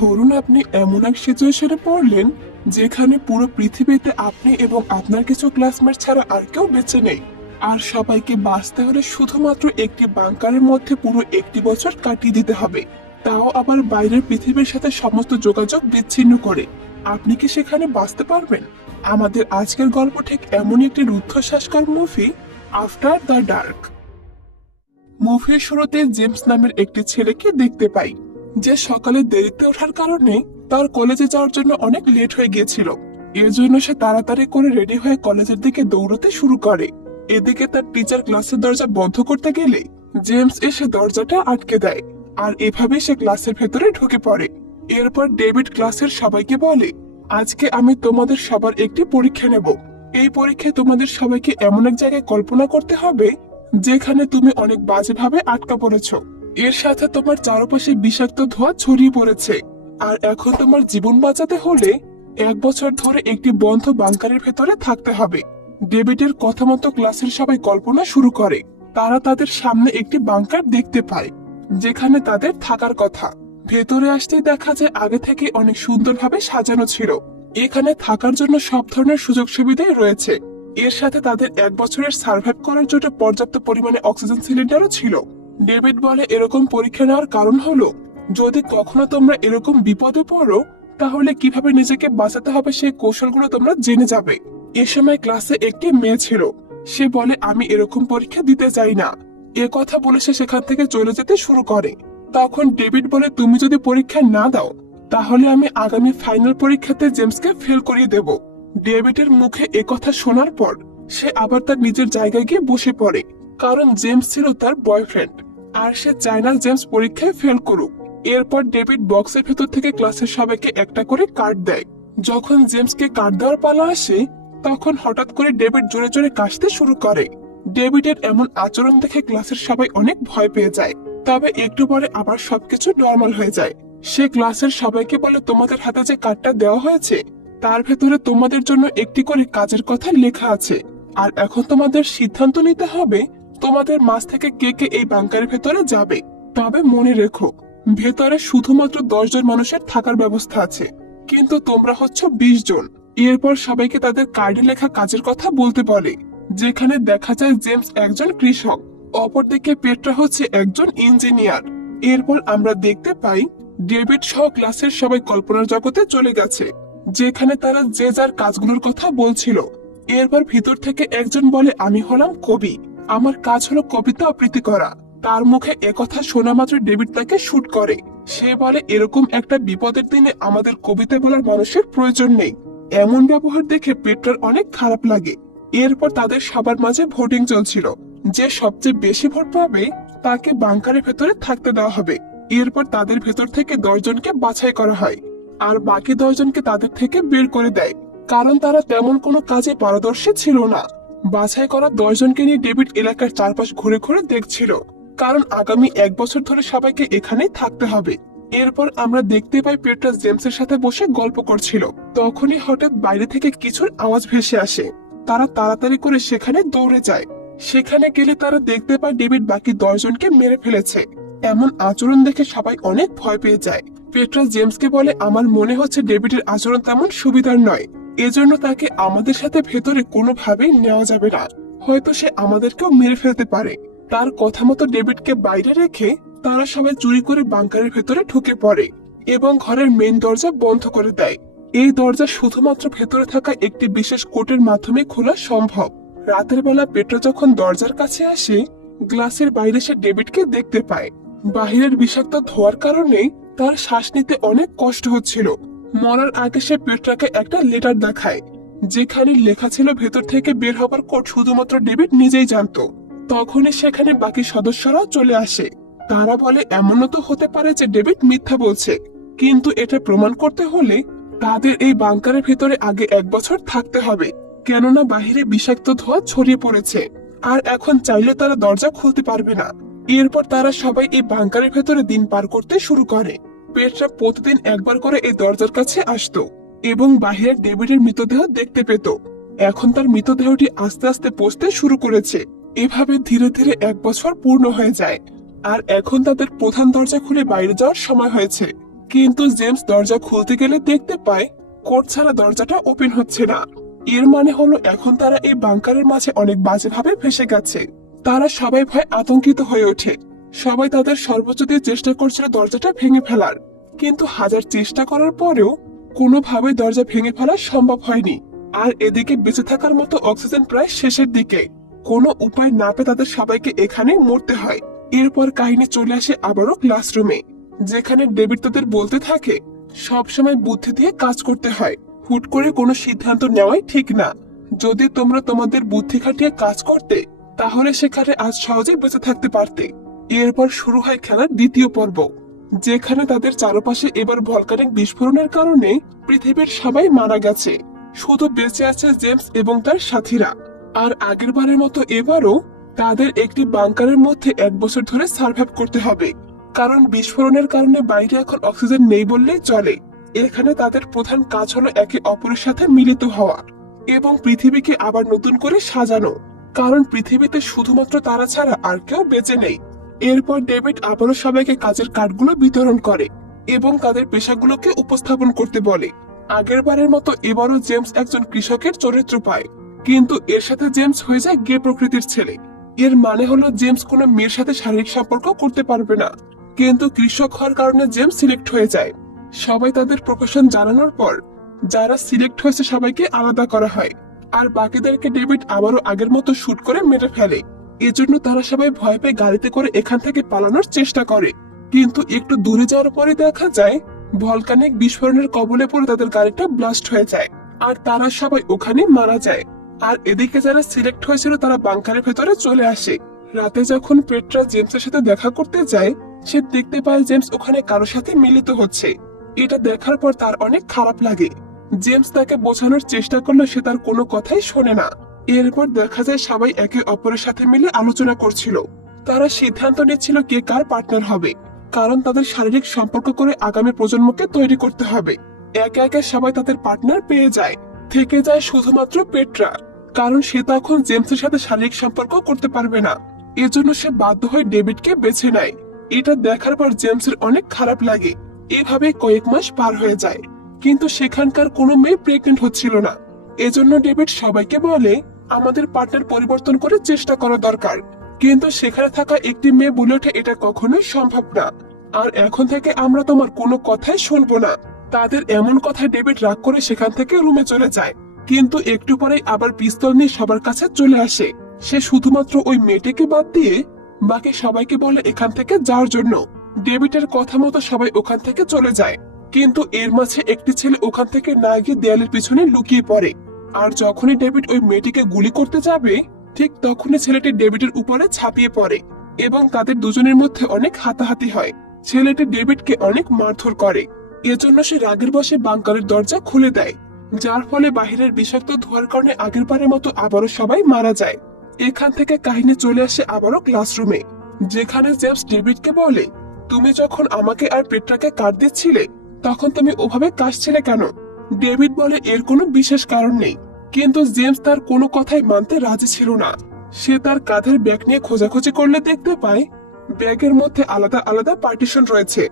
ধরুন আপনি এমন এক সিচুয়েশনে পড়লেন যেখানে পুরো পৃথিবীতে আপনি এবং আপনার কিছু ক্লাসমেট ছাড়া আর কেউ বেঁচে নেই, আর সবাইকে বাঁচতে হলে শুধুমাত্র একটি বাংকারের মধ্যে পুরো একটি বছর কাটিয়ে দিতে হবে, তাও আবার বাইরের পৃথিবীর সাথে সমস্ত যোগাযোগ বিচ্ছিন্ন করে। আপনি কি সেখানে বাঁচতে পারবেন? আমাদের আজকের গল্প ঠিক এমনই একটি রুদ্ধশ্বাসকর মুভি, আফটার দ্য ডার্ক। মুভির শুরুতে জেমস নামের একটি ছেলেকে দেখতে পাই, যে সকালে দেরিতে ওঠার কারণে তার কলেজে যাওয়ার জন্য অনেক লেট হয়ে গিয়েছিল। এর জন্য সে তাড়াতাড়ি করে রেডি হয়ে কলেজের দিকে দৌড়তে শুরু করে। এদিকে তার টিচার ক্লাসের দরজা বন্ধ করতে গেলে জেমস এসে দরজাটা আটকে দেয়, আর এভাবে সে ক্লাসের ভেতরে ঢুকে পড়ে। এরপর ডেভিড ক্লাসের সবাইকে বলে, আজকে আমি তোমাদের সবার একটি পরীক্ষা নেব। এই পরীক্ষায় তোমাদের সবাইকে এমন এক জায়গায় কল্পনা করতে হবে যেখানে তুমি অনেক বাজেভাবে আটকা পড়েছো। এর সাথে তোমার চারপাশে বিষাক্ত ধোঁয়া ছড়িয়ে পড়েছে, আর এখন তোমার জীবন বাঁচাতে হলে 1 বছর ধরে একটি বন্ধ বাংকারের ভেতরে থাকতে হবে। ডেভিডের কথা মতো ক্লাসের সবাই কল্পনা শুরু করে। তারা তাদের সামনে একটি বাংকার দেখতে পায় যেখানে তাদের থাকার কথা। ভেতরে আসতেই দেখা যায় আগে থেকে অনেক সুন্দরভাবে সাজানো ছিল। এখানে থাকার জন্য সব ধরনের সুযোগ সুবিধাই রয়েছে। এর সাথে তাদের 1 বছরের সার্ভাইভ করার জন্য পর্যাপ্ত পরিমাণে অক্সিজেন সিলিন্ডারও ছিল। ডেভিড বলে, এরকম পরীক্ষা নেওয়ার কারণ হলো যদি কখনো তোমরা এরকম বিপদে পড়ো তাহলে কিভাবে নিজেকে বাঁচাতে হবে সেই কৌশলগুলো তোমরা জেনে যাবে। এ সময় ক্লাসে একটি মেয়ে ছিল। সে বলে, আমি এরকম পরীক্ষা দিতে চাই না। এ কথা বলে সে সেখান থেকে চলে যেতে শুরু করে। তখন ডেভিড বলে, তুমি যদি পরীক্ষা না দাও তাহলে আমি আগামী ফাইনাল পরীক্ষাতে জেমসকে ফেল করিয়ে দেব। ডেভিডের মুখে একথা শোনার পর সে আবার তার নিজের জায়গায় গিয়ে বসে পড়ে, কারণ জেমস ছিল তার বয়ফ্রেন্ড, আর সে চায় না জেমস পরীক্ষায় ফেল করুক। এরপর ডেভিড বক্সের ভেতর থেকে ক্লাসের সবাইকে একটা করে কার্ড দেয়। যখন জেমসকে কার্ড দেওয়ার পালা আসে তখন হঠাৎ করে ডেভিড জোরে জোরে কাশতে শুরু করে। ডেভিডের এমন আচরণ দেখে ক্লাসের সবাই অনেক ভয় পেয়ে যায়, তবে একটু পরে আবার সবকিছু নর্মাল হয়ে যায়। সে ক্লাসের সবাইকে বলে, তোমাদের হাতে যে কার্ডটা দেওয়া হয়েছে তার ভেতরে তোমাদের জন্য একটি করে কাজের কথা লেখা আছে, আর এখন তোমাদের সিদ্ধান্ত নিতে হবে তোমাদের মাঝ থেকে কে কে এই বাংকারের ভেতরে যাবে। তবে মনে রেখো, ভেতরে শুধুমাত্র 10 জন মানুষের থাকার ব্যবস্থা আছে, কিন্তু তোমরা হচ্ছ 20 জন। এরপর সবাইকে তাদের কার্ডে লেখা কাজের কথা বলতে বলে, যেখানে দেখা যায় জেমস একজন কৃষক, অপরদিকে পেট্রা হচ্ছে একজন ইঞ্জিনিয়ার। এরপর আমরা দেখতে পাই ডেভিড সহ ক্লাসের সবাই কল্পনার জগতে চলে গেছে, যেখানে তারা যে যার কাজগুলোর কথা বলছিল। এরপর ভিতর থেকে একজন বলে, আমি হলাম কবি, আমার কাজ হলো কবিতা আবৃত্তি করা। তার মুখে একথা শোনা মাত্র ডেভিড তাকে শুট করে। সে বলে, এরকম একটা বিপদের দিনে আমাদের কবিতা বলার মানুষের প্রয়োজন নেই। এমন ব্যবহার দেখে পেট্রার অনেক খারাপ লাগে। এরপর তাদের সবার মাঝে ভোটিং চলছিল, যে সবচেয়ে বেশি ভোট পাবে তাকে বাংকারের ভেতরে থাকতে দেওয়া হবে। এরপর তাদের ভেতর থেকে 10 জনকে বাছাই করা হয়, আর বাকি 10 জনকে তাদের থেকে বের করে দেয়, কারণ তারা তেমন কোনো কাজে পারদর্শী ছিল না। বাছাই করা 10 জনকে নিয়ে ডেভিড এলাকার চারপাশ ঘুরে ঘুরে দেখছিল, কারণ আগামী 1 বছর ধরে সবাইকে এখানেই থাকতে হবে। এরপর আমরা দেখতে পাই পেট্রা জেমসের সাথে বসে গল্প করছিল। তখনই হঠাৎ বাইরে থেকে কিছুর আওয়াজ ভেসে আসে। তারা তাড়াতাড়ি করে সেখানে দৌড়ে যায়। সেখানে গেলে তারা দেখতে পায় ডেভিড বাকি 10 জনকে মেরে ফেলেছে। এমন আচরণ দেখে সবাই অনেক ভয় পেয়ে যায়। পেট্রা জেমসকে বলে, আমার মনে হচ্ছে ডেভিডের আচরণ তেমন সুবিধার নয়, এজন্য তাকে আমাদের সাথে ভেতরে কোনোভাবেই নেওয়া যাবে না, হয়তো সে আমাদেরকেও মেরে ফেলতে পারে। তার কথা মতো ডেভিডকে বাইরে রেখে তারা সবাই চুরি করে বাংকারের ভেতরে ঢুকে পড়ে এবং ঘরের মেইন দরজা বন্ধ করে দেয়। এই দরজা শুধুমাত্র ভেতরে থাকা একটি বিশেষ কোটের মাধ্যমে খোলা সম্ভব। রাতের বেলা পেট্রা যখন দরজার কাছে আসে, গ্লাসের বাইরে সে ডেভিডকে দেখতে পায়। বাহিরের বিষাক্ত ধোয়ার কারণে তার শ্বাস নিতে অনেক কষ্ট হচ্ছিল। মরার আগে সে পেট্রাকে একটা লেটার দেখায়, যেখানে লেখা ছিল ভেতর থেকে বের হবার কোড শুধুমাত্র ডেভিড নিজেই জানতো। তখনই সেখানে বাকি সদস্যরাও চলে আসে। তারা বলে, এমনও তো হতে পারে যে ডেভিড মিথ্যা বলছে, কিন্তু এটা প্রমাণ করতে হলে তাদের এই বাংকারের ভেতরে আগে 1 বছর থাকতে হবে, কেননা বাহিরে বিষাক্ত ধোঁয়া ছড়িয়ে পড়েছে, আর এখন চাইলে তারা দরজা খুলতে পারবে না। এরপর তারা সবাই এই বাংকারের ভেতরে দিন পার করতে শুরু করে। পেট্রা প্রতিদিন একবার করে এই দরজার কাছে আসতো এবং বাহিরের ডেভিডের মৃতদেহ দেখতে পেত। এখন তার মৃতদেহটি আস্তে আস্তে পচতে শুরু করেছে। এভাবে ধীরে ধীরে 1 বছর পূর্ণ হয়ে যায়, আর এখন তাদের প্রধান দরজা খুলে বাইরে যাওয়ার সময় হয়েছে। কিন্তু জেমস দরজা খুলতে গেলে দেখতে পায় কোড ছাড়া দরজাটা ওপেন হচ্ছে না। এর মানে হলো এখন তারা এই বাংকারের মাঝে অনেক বাজেভাবে ফেসে গেছে। তারা সবাই ভয় আতঙ্কিত হয়ে ওঠে। সবাই তাদের সর্বোচ্চ দিয়ে চেষ্টা করছিল দরজাটা ভেঙে ফেলার, কিন্তু হাজার চেষ্টা করার পরেও কোনোভাবে দরজা ভেঙে ফেলা সম্ভব হয়নি। আর এদিকে বেঁচে থাকার মতো অক্সিজেন প্রায় শেষের দিকে। কোনো উপায় না পেয়ে তাদের সবাইকে এখানে মরতে হয়। এরপর কাহিনী চলে আসে আবারও ক্লাসরুমে, যেখানে ডেভিড তাদের বলতে থাকে সবসময় বুদ্ধি দিয়ে কাজ করতে হয়, হুট করে কোনো সিদ্ধান্ত নেওয়াই ঠিক না। যদি তোমরা তোমাদের বুদ্ধি খাটিয়ে কাজ করতে তাহলে সেখানে আজ সহজে বেঁচে থাকতে পারতে। এরপর শুরু হয় খেলার দ্বিতীয় পর্ব, যেখানে তাদের চারপাশে এবার ভলকানিক বিস্ফোরণের কারণে পৃথিবীর সবাই মারা গেছে। শুধু বেঁচে আছে জেমস এবং তার সাথীরা। আর আগের বারের মতো এবারও তাদের একটি বাংকারের মধ্যে 1 বছর ধরে সার্ভাইভ করতে হবে, কারণ বিস্ফোরণের কারণে বাইরে এখন অক্সিজেন নেই বললেই চলে। এখানে তাদের প্রধান কাজ হলো একে অপরের সাথে মিলিত হওয়া এবং পৃথিবীকে আবার নতুন করে সাজানো, কারণ পৃথিবীতে শুধুমাত্র তারা ছাড়া আর কেউ বেঁচে নেই। এরপর ডেভিড আবারও সবাইকে কাজের কার্ডগুলো বিতরণ করে এবং তাদের পেশাগুলোকে উপস্থাপন করতে বলে। আগের বারের মতো এবারও জেমস একজন কৃষকের চরিত্র পায়, কিন্তু এর সাথে জেমস হয়ে যায় গে প্রকৃতির ছেলে। এর মানে হলো জেমস কোনো মেয়ের সাথে শারীরিক সম্পর্ক করতে পারবে না, কিন্তু কৃষক হওয়ার কারণে জেমস সিলেক্ট হয়ে যায়। সবাই তাদের প্রফেশন জানানোর পর যারা সিলেক্ট হয়েছে সবাইকে আলাদা করা হয়, আর বাকিদেরকে ডেভিড আবারও আগের মতো শুট করে মেরে ফেলে। এজন্য তারা সবাই ভয় পেয়ে গাড়িতে করে এখান থেকে পালানোর চেষ্টা করে, কিন্তু একটু দূরে যাওয়ার পরে দেখা যায় ভলকানিক বিস্ফোরণের কবলে পড়ে তাদের গাড়িটা ব্লাস্ট হয়ে যায়, আর তারা সবাই ওখানে মারা যায়। আর এদিকে যারা সিলেক্ট হয়েছিল তারা বাংকারের ভেতরে চলে আসে। রাতে যখন পেট্রা জেমসের সাথে দেখা করতে যায়, সে দেখতে পায় জেমস ওখানে কারোর সাথে মিলিত হচ্ছে। এটা দেখার পর তার অনেক খারাপ লাগে। জেমস তাকে বোঝানোর চেষ্টা করলেও সে তার কোনো কথাই শোনে না। এরপর দেখা যায় সবাই একে অপরের সাথে মিলে আলোচনা করছিল। তারা সিদ্ধান্ত নিচ্ছিল কে কার পার্টনার হবে, কারণ তাদের শারীরিক সম্পর্ক করে আগামী প্রজন্মকে তৈরি করতে হবে। একে একে সবাই তাদের পার্টনার পেয়ে যায়। থেকে যায় শুধুমাত্র পেট্রা, কারণ সে তখন জেমসের সাথে শারীরিক সম্পর্ক করতে পারবে না। এজন্য সে বাধ্য হয়ে ডেভিডকে বেছে নেয়। এটা দেখার পর জেমসের অনেক খারাপ লাগে। এভাবে কয়েক মাস পার হয়ে যায়, কিন্তু সেখানকার কোনো মেয়ে প্রেগনেন্ট হচ্ছিল না। এজন্য ডেভিড সবাইকে বলে আমাদের পার্টনার পরিবর্তন করে চেষ্টা করা দরকার, কিন্তু সেখানে থাকা একটি মেয়ে বলে ওঠে এটা কখনোই সম্ভব না, আর এখন থেকে আমরা তোমার কোনো কথাই শুনবো না। তাদের এমন কথায় ডেভিড রাগ করে সেখান থেকে রুমে চলে যায়, কিন্তু একটু পরেই আবার পিস্তল নিয়ে সবার কাছে চলে আসে। সে শুধুমাত্র ওই মেয়েটিকে বাদ দিয়ে বাকি সবাইকে বলে এখান থেকে যাওয়ার জন্য। ডেভিডের কথা মতো সবাই ওখান থেকে চলে যায়, কিন্তু এর মাঝে একটি ছেলে ওখান থেকে না গিয়ে দেয়ালের পিছনে লুকিয়ে পড়ে। আর যখনই ডেভিড ওই মেয়েটিকে গুলি করতে যাবে, ঠিক তখনই ছেলেটি ডেভিডের উপরে ঝাঁপিয়ে পড়ে এবং তাদের দুজনের মধ্যে অনেক হাতাহাতি হয়। ছেলেটি ডেভিডকে অনেক মারধর করে। এজন্য সে রাগের বশে বাংকারের দরজা খুলে দেয়, যার ফলে বাহিরের বিষাক্ত ধোঁয়ার কারণে আগের বারের মতো আবারও সবাই মারা যায়। এখান থেকে কাহিনী চলে আসে আবারও ক্লাসরুমে, যেখানে জেমস ডেভিডকে বলে তুমি যখন আমাকে আর পেট্রাকে কাট দিচ্ছিলে তখন তুমি ওভাবে কাশছিলে কেন? ডেভিড বলে এর কোনো বিশেষ কারণ নেই, কিন্তু জেমস তার কোনো কথাই মানতে রাজি ছিল না। সে তার কাঁধের ব্যাগ নিয়ে খোঁজাখুঁজি করলে দেখতে পায় ব্যাগের মধ্যে আলাদা আলাদা পার্টিশন রয়েছে,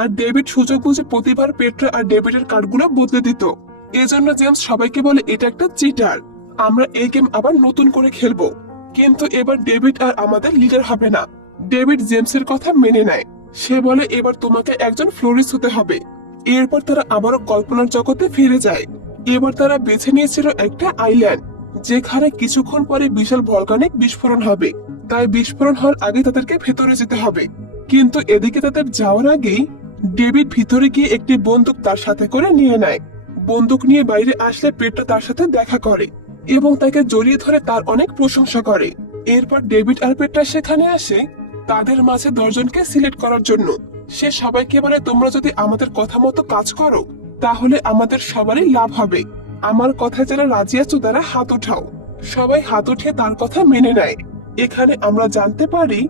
আর ডেভিড সুযোগ বুঝে প্রতিবার পেট্রা আর ডেভিডের কার্ডগুলো বদলে দিত। এজন্য জেমস সবাইকে বলে এটা একটা চিটার, আমরা এই গেম আবার নতুন করে খেলবো। কিন্তু এবার ডেভিড আর আমাদের লিডার হবে না। ডেভিড জেমসের কথা মেনে নেয়। সে বলে এবার তোমাকে একজন ফ্লোরিস্ট হতে হবে। এরপর তারা আবারও কল্পনার জগতে ফিরে যায়। এবার তারা বেছে নিয়েছিল একটা আইল্যান্ড, যেখানে কিছুক্ষণ পরে বিশাল ভলকানিক বিস্ফোরণ হবে। তাই বিস্ফোরণ হওয়ার আগে তাদেরকে ভেতরে যেতে হবে। কিন্তু এদিকে তাদের যাওয়ার আগেই ডেভিড ভিতরে গিয়ে একটি বন্দুক তার সাথে করে নিয়ে নেয়। বন্দুক নিয়ে বাইরে আসলে পেট্রা তার সাথে দেখা করে এবং তাকে জড়িয়ে ধরে তার অনেক প্রশংসা করে। এরপর ডেভিড আর পেট্রা সেখানে আসে তাদের মাঝে 10 জনকে সিলেক্ট করার জন্য। সে সবাইকে বলে তোমরা যদি আমাদের কথা মতো কাজ করো তাহলে আমাদের সবারই লাভ হবে। আমার কথায় যারা রাজি আছো তারা হাত উঠাও। সবাই হাত উঠিয়ে তার কথা মেনে নেয়। এখানে আমরা জানতে পারি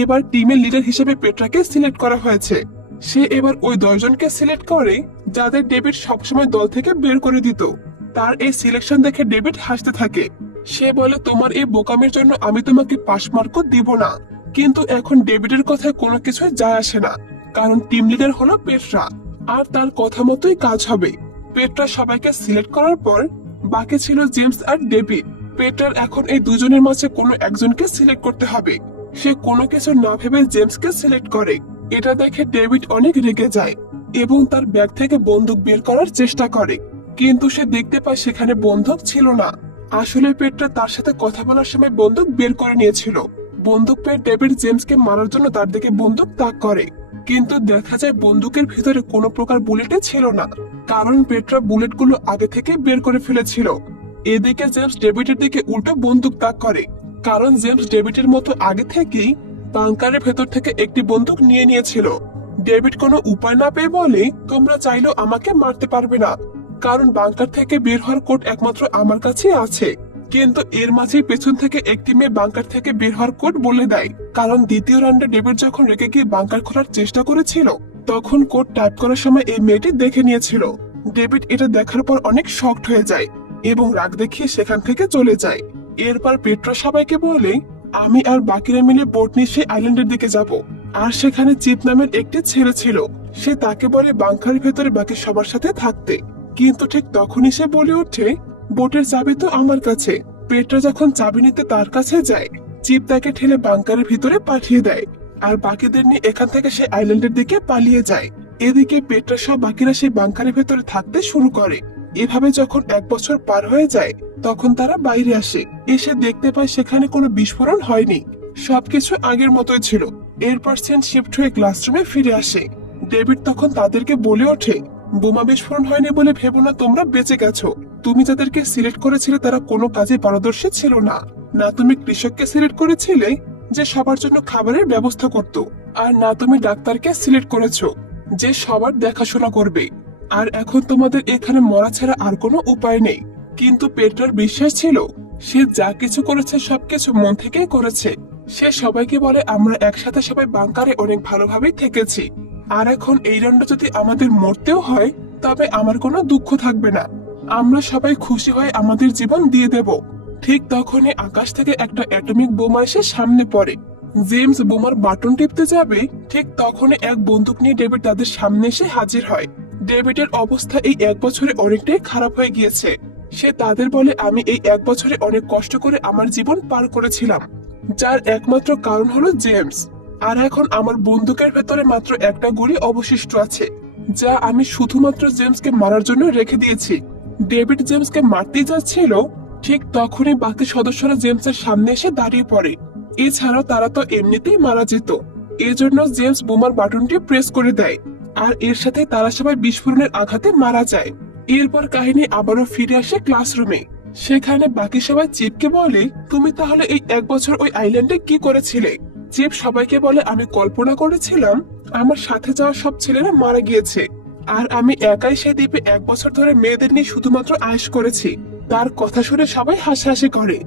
এবার টিমের লিডার হিসেবে পেট্রাকে সিলেক্ট করা হয়েছে। সে এবার ওই 10 জনকে সিলেক্ট করে যাদের ডেভিড সবসময় দল থেকে বের করে দিত। তার এই সিলেকশন দেখে ডেভিড হাসতে থাকে। সে বলে তোমার এই বোকামির জন্য আমি তোমাকে পাস মার্কও দিব না। কিন্তু এখন ডেভিডের কথায় কোনো কিছুই যায় আসে না, কারণ টিম লিডার হলো পেট্রা। আর তার কথা মতোই কাজ হবে। পেট্রা সবাইকে সিলেক্ট করার পর বাকি ছিল জেমস আর ডেভিড। পেট্রার এখন এই দুজনের মাঝে কোনো একজনকে সিলেক্ট করতে হবে। সে কোনো কিছু না ভেবে জেমসকে সিলেক্ট করে। এটা দেখে ডেভিড অনেক রেগে যায় এবং তার ব্যাগ থেকে বন্দুক বের করার চেষ্টা করে, কিন্তু সে দেখতে পায় সেখানে বন্দুক ছিল না। আসলে পেট্রা তার সাথে কথা বলার সময় বন্দুক বের করে নিয়েছিল। বন্দুক পেয়ে ডেভিড জেমসকে মারার জন্য তার দিকে বন্দুক তাক করে, কিন্তু দেখা যায় বন্দুকের ভিতরে কোনো প্রকার বুলেটই ছিল না, কারণ পেট্রা বুলেটগুলো আগে থেকে বের করে ফেলেছিল। এদিকে জেমস ডেভিডের দিকে উল্টো বন্দুক তাক করে, কারণ জেমস ডেভিডের মতো আগে থেকেই বাংকারের ভেতর থেকে একটি বন্দুক নিয়ে নিয়েছিল। ডেভিড কোনো উপায় না পেয়ে বলে, তোমরা চাইলেও আমাকে মারতে পারবে না, কারণ বাংকার থেকে বের হওয়ার কোড একমাত্র আমার কাছেই আছে। কিন্তু এর মাঝেই পেছন থেকে একটি মেয়ে বাংকার থেকে বের হওয়ার কোড বলে দেয়, কারণ দ্বিতীয় রাউন্ডে ডেভিড যখন রেগে গিয়ে বাংকার খোলার চেষ্টা করেছিল তখন কোড টাইপ করার সময় এই মেয়েটি দেখে নিয়েছিল। ডেভিড এটা দেখার পর অনেক শকড হয়ে যায় এবং রাগ দেখিয়ে সেখান থেকে চলে যায়। এরপর পেট্রা সবাইকে বলে, আমি আর বাকিরা মিলে বোট নিয়ে সেই আইল্যান্ডের দিকে যাব। আর সেখানে চিপ নামের একটি ছেলে ছিল, সে তাকে বলে বাংকারের ভেতরে বাকি সবার সাথে থাকতে। কিন্তু ঠিক তখনই সে বলে ওঠে, বোটের চাবি তো আমার কাছে। পেট্রা যখন চাবি নিতে তার কাছে যায়, চিপ তাকে ঠেলে বাংকারের ভিতরে পাঠিয়ে দেয় আর বাকিদের নিয়ে এখান থেকে সে আইল্যান্ডের দিকে পালিয়ে যায়। এদিকে পেট্রা সহ বাকিরা সেই বাংকারের ভেতরে থাকতে শুরু করে। এভাবে যখন 1 বছর পার হয়ে যায় তখন তারা বাইরে আসে, এসে দেখতে পায় সেখানে কোনো বিস্ফোরণ হয়নি, সবকিছু আগের মতোই ছিল। এরপর সেন শিফট হয়ে ক্লাসরুমে ফিরে আসে। ডেভিড তখন তাদেরকে বলে ওঠে, বোমা বিস্ফোরণ হয়নি বলে ভেবো না তোমরা বেঁচে গেছো। তুমি যাদেরকে সিলেক্ট করেছিলে তারা কোনো কাজে পারদর্শী ছিল না। না তুমি কৃষককে সিলেক্ট করেছিলে যে সবার জন্য খাবারের ব্যবস্থা করত, আর না তুমি ডাক্তারকে সিলেক্ট করেছো যে সবার দেখাশোনা করবে। আর এখন তোমাদের এখানে মরা ছাড়া আর কোনো উপায় নেই। কিন্তু পেট্রার বিশ্বাস ছিল সে যা কিছু করেছে সবকিছু মন থেকেই করেছে। সে সবাইকে বলে, আমরা একসাথে সবাই বাংকারে অনেক ভালোভাবেই থেকেছি, আর এখন এই রাউন্ডে যদি আমাদের মরতেও হয় তবে আমার কোনো দুঃখ থাকবে না, আমরা সবাই খুশি হয়ে আমাদের জীবন দিয়ে দেব। ঠিক তখনই আকাশ থেকে একটা অ্যাটমিক বোমা এসে সামনে পড়ে। জেমস বোমার বাটন টিপতে যাবে, ঠিক তখনই এক বন্দুক নিয়ে ডেভিড তাদের সামনে এসে হাজির হয়। ডেভিডের অবস্থা এই 1 বছরে অনেকটাই খারাপ হয়ে গিয়েছে। সে তাদের বলে, আমি এই 1 বছরে অনেক কষ্ট করে আমার জীবন পার করেছিলাম, যার একমাত্র কারণ হলো জেমস। আর এখন আমার বন্দুকের ভেতরে মাত্র একটা গুলি অবশিষ্ট আছে, যা আমি শুধুমাত্র জেমসকে মারার জন্য রেখে দিয়েছি। ডেভিড জেমসকে মারতেই যাচ্ছিল, ঠিক তখনই বাকি সদস্যরা জেমসের সামনে এসে দাঁড়িয়ে পড়ে। এছাড়াও তারা তো এমনিতেই মারা যেত, এজন্য জেমস বোমার বাটনটি প্রেস করে দেয়, আর এর সাথে তারা সবাই বিস্ফোরণের আঘাতে মারা যায়। এরপর কাহিনী আবারও ফিরে আসে ক্লাসরুমে। সেখানে বাকি সবাই চিপকে বলে, তুমি তাহলে এই 1 বছর ওই আইল্যান্ডে কি করেছিলে? চিপ সবাইকে বলে, আমি কল্পনা করেছিলাম আমার সাথে যাওয়া সব ছেলেরা মারা গিয়েছে, আর আমি একাই সেই দ্বীপে 1 বছর ধরে মেয়েদের নিয়ে শুধুমাত্র আয়েশ করেছি। তার কথা শুনে সবাই হাসাহাসি করে।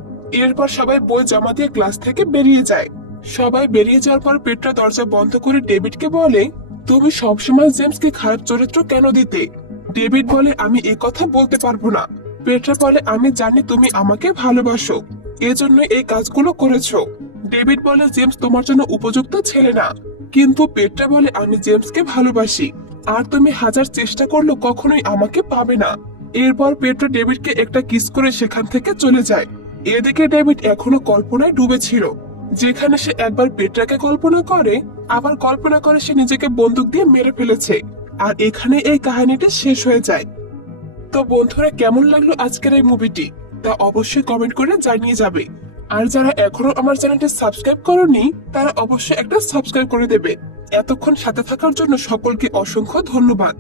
এরপর সবাই বই জমা দিয়ে ক্লাস থেকে বেরিয়ে যায়। সবাই বেরিয়ে যাওয়ার পর পেট্রা দরজা বন্ধ করে ডেভিডকে বলে, তুমি সবসময় জেমসকে খারাপ চরিত্র কেন দিতে? ডেভিড বলে, আমি এ কথা বলতে পারবো না। পেট্রা বলে, আমি জানি তুমি আমাকে ভালোবাসো, এজন্য এই কাজগুলো করেছো। ডেভিড বলে, জেমস তোমার জন্য উপযুক্ত ছেলে না। কিন্তু পেট্রা বলে, আমি জেমসকে ভালোবাসি, আর তুমি হাজার চেষ্টা করলেও কখনোই আমাকে পাবে না। এরপর পেট্রা ডেভিডকে একটা কিস করে সেখান থেকে চলে যায়। এদিকে ডেভিড এখনো কল্পনায় ডুবে ছিল, যেখানে সে একবার পেট্রাকে কল্পনা করে, আবার কল্পনা করে সে নিজেকে বন্দুক দিয়ে মেরে ফেলেছে। আর এখানে এই কাহিনীটা শেষ হয়ে যায়। তো বন্ধুরা, কেমন লাগলো আজকের এই মুভিটি তা অবশ্যই কমেন্ট করে জানিয়ে যাবে। আর যারা এখনো আমার চ্যানেলটি সাবস্ক্রাইব করোনি তারা অবশ্যই একটা সাবস্ক্রাইব করে দেবে। এতক্ষণ সাথে থাকার জন্য সকলকে অসংখ্য ধন্যবাদ।